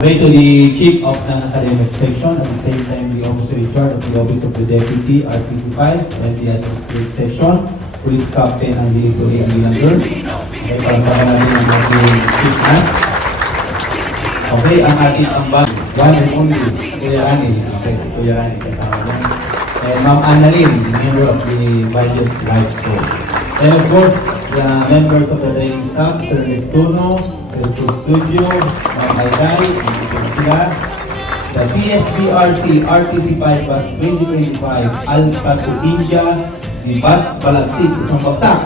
Pray to the Chief of the Academic Section, at the same time the Officer in charge of the Office of the Deputy, RTC5, and the Administrative Section, Police Captain ang Diligory ang Bilanger. Okay, palagpakan natin ang ating Chief Mass. Okay, ang ating ambag, one and only, Kuya Rani. Okay, si Kuya Rani kasama mo. And Ma'am Annalyn, the member of the Vigus Life School. And of course, the members of the training staff, Sir Neptuno, Sir Studio, Ma'am Ayday, the PSBRC RTC5 Bus 2025 Alpha to India, the Bus Balagsit, isang bagsak.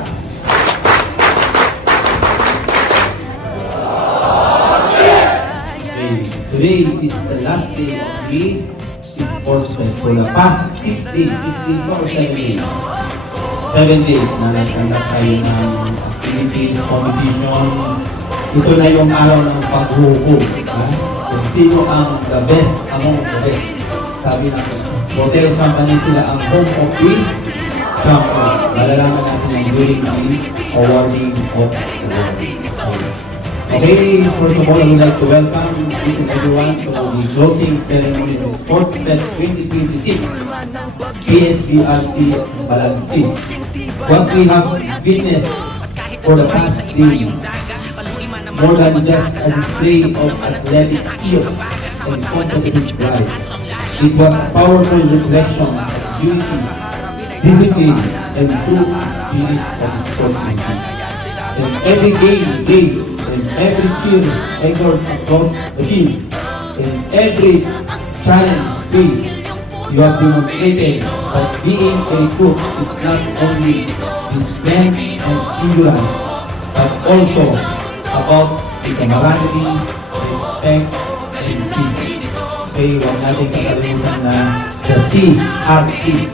Okay. Today is the last day of the sports fest. For the past 6 days, 6 days or 7 days? 7 days na nagkanda tayo ng activities, competition. Ito na yung araw ng paghuhog. Kung sino ang the best among the best. Sabi ng hotel company sila ang home of the champion. Malalaman natin ang during the awarding of the world. Okay, first of all, I would like to welcome each and everyone to the closing ceremony of Sports Fest 2026 PSBRC Balagsit. What we have witnessed for the past day, more than just a display of athletic skill and competitive drive. It was a powerful reflection of unity, discipline, and true spirit of sportsmanship. And every game, and every cheer echoed across the field, and every challenge faced, you have demonstrated that being a cook is not only the strength and endurance, but also about the camaraderie, respect, and teamwork. Okay, huwag natin kakalimutan na the CRT,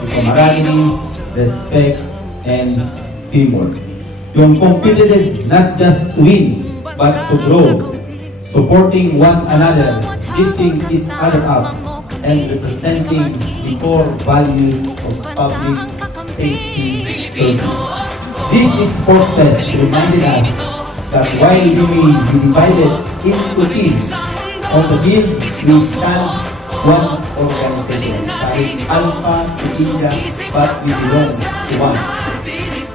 the camaraderie, respect, and teamwork. Yung competitive, not just to win, but to grow, supporting one another, lifting each other up, and representing the core values of public safety service. This is Sports Fest reminded us that while we may be divided into teams, on the field we stand one organization. Kahit Alpha to India, but we belong to one.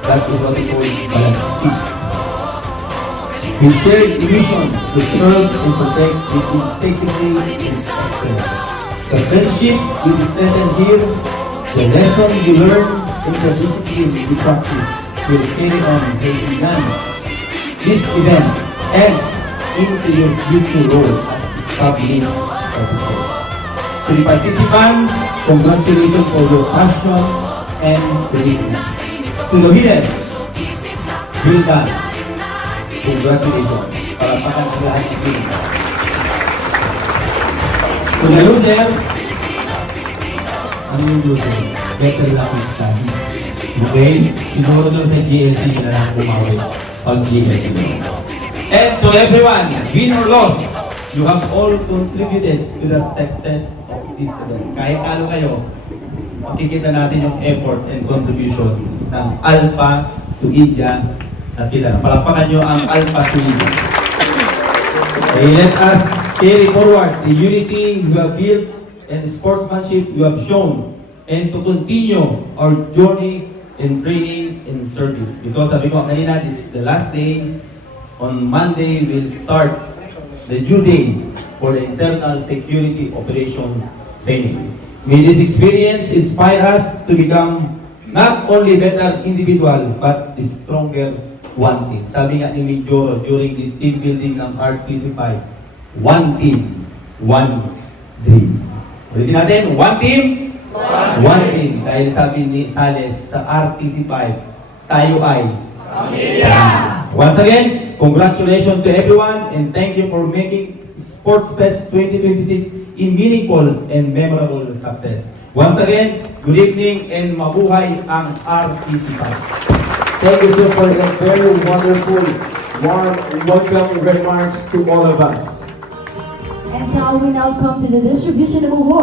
That is what we call Balagsit. We share the mission to serve and protect with integrity and excellence. The friendship we strengthen here, the lesson we learn, and the discipline we practice will carry on beyond this event and into your future role as public officer. To the participants, congratulations for your passion and commitment. To the winners, well done. Congratulations. Palakpakan sa lahat ng winners. To the loser, ano yung loser? Better luck next time. Okay? Siguro doon sa GLC na lang bumawi. Pag GLC doon. And to everyone, win or loss, you have all contributed to the success of this event. Kahit talo kayo, makikita natin yung effort and contribution ng Alpha to India na pila. Palakpakan nyo ang Alpha to India. Okay, let us carry forward the unity we have built and sportsmanship we have shown, and to continue our journey in training and service. Because sabi ko kanina, this is the last day. On Monday, we'll start the due day for the internal security operation training. May this experience inspire us to become not only better individual, but the stronger one team. Sabi nga ni Major during the team building ng RTC5, one team, one dream. Ulitin natin, one team, one dream. Dahil sabi ni Sales sa RTC5, tayo ay pamilya. Once again, congratulations to everyone and thank you for making Sports Fest 2026 a meaningful and memorable success. Once again, good evening and mabuhay ang RTC5. Thank you, sir, for that very wonderful, warm, and welcoming remarks to all of us. And now we come to the distribution of awards.